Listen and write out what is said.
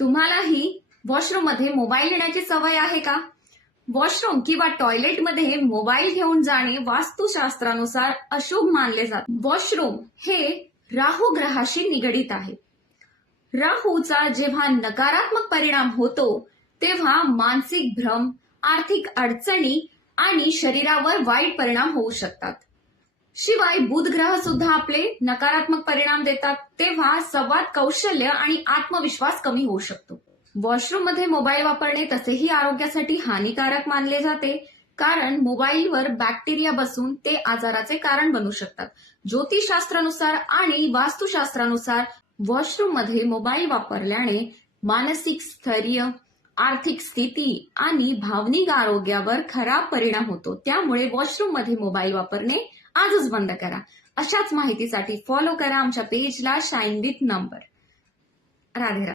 तुम्हालाही वॉशरूम मध्ये मोबाईल नेण्याची सवय आहे का? वॉशरूम किंवा टॉयलेटमध्ये मोबाईल घेऊन जाणे वास्तुशास्त्रानुसार अशुभ मानले जाते. वॉशरूम हे राहू ग्रहाशी निगडीत आहे. राहूचा जेव्हा नकारात्मक परिणाम होतो तेव्हा मानसिक भ्रम, आर्थिक अडचणी आणि शरीरावर वाईट परिणाम होऊ शकतात. शिवाय बुध ग्रह सुद्धा आपले नकारात्मक परिणाम देतात, तेव्हा संवाद कौशल्य आणि आत्मविश्वास कमी होऊ शकतो. वॉशरूम मध्ये मोबाईल वापरणे तसेही आरोग्यासाठी हानिकारक मानले जाते, कारण मोबाईलवर बॅक्टेरिया बसून ते आजाराचे कारण बनू शकतात. ज्योतिषशास्त्रानुसार आणि वास्तुशास्त्रानुसार वॉशरूम मध्ये मोबाईल वापरल्याने मानसिक स्थैर्य, आर्थिक स्थिती आणि भावनिक आरोग्यावर खराब परिणाम होतो. त्यामुळे वॉशरूम मध्ये मोबाईल वापरणे आजच बंद करा. अशाच माहितीसाठी फॉलो करा आमच्या पेजला shine with number. Radhe Radhe.